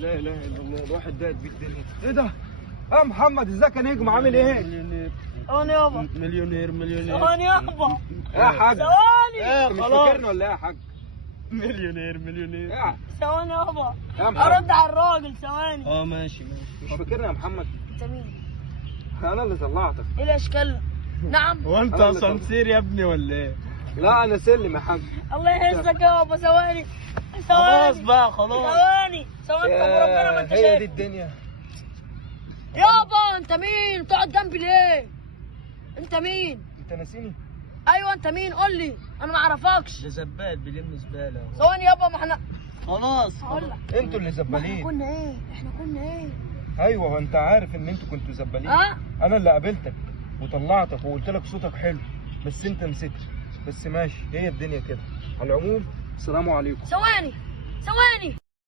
لا اله الا الله، الواحد دايت بيه الدنيا. ايه ده؟ يا محمد ازيك يا نجم، عامل ايه؟ مليونير ثواني يابا، مليونير ثواني يابا، ايه يا حاج؟ ثواني، انت مش فاكرني ولا ايه يا حاج؟ مليونير ايه ثواني يابا، يا محمد؟ ارد على الراجل ثواني. ماشي. مش فاكرني يا محمد؟ انت مين؟ انا اللي طلعتك. ايه الاشكال؟ نعم. هو انت أنا اللي اسانسير يا ابني ولا ايه؟ لا انا سلم يا حاج. الله يعزك يابا، ثواني خلاص ثواني بقى خلاص. ثواني ثواني، طب ربنا ما انت هي دي شايف. الدنيا. يابا انت مين؟ تقعد جنبي ليه؟ انت مين؟ انت ناسيني؟ ايوه انت مين؟ قول لي انا ما اعرفكش. ده زبال بيلم زباله. ثواني يابا، ما احنا خلاص هقول لك. انتوا اللي ما احنا زبالين. كنا ايه؟ احنا كنا ايه؟ ايوه، وانت عارف ان انتوا كنتوا زبالين. ها؟ انا اللي قابلتك وطلعتك وقلت لك صوتك حلو، بس انت نسيت. بس ماشي، هي الدنيا كده. على العموم السلام عليكم. ثواني ثواني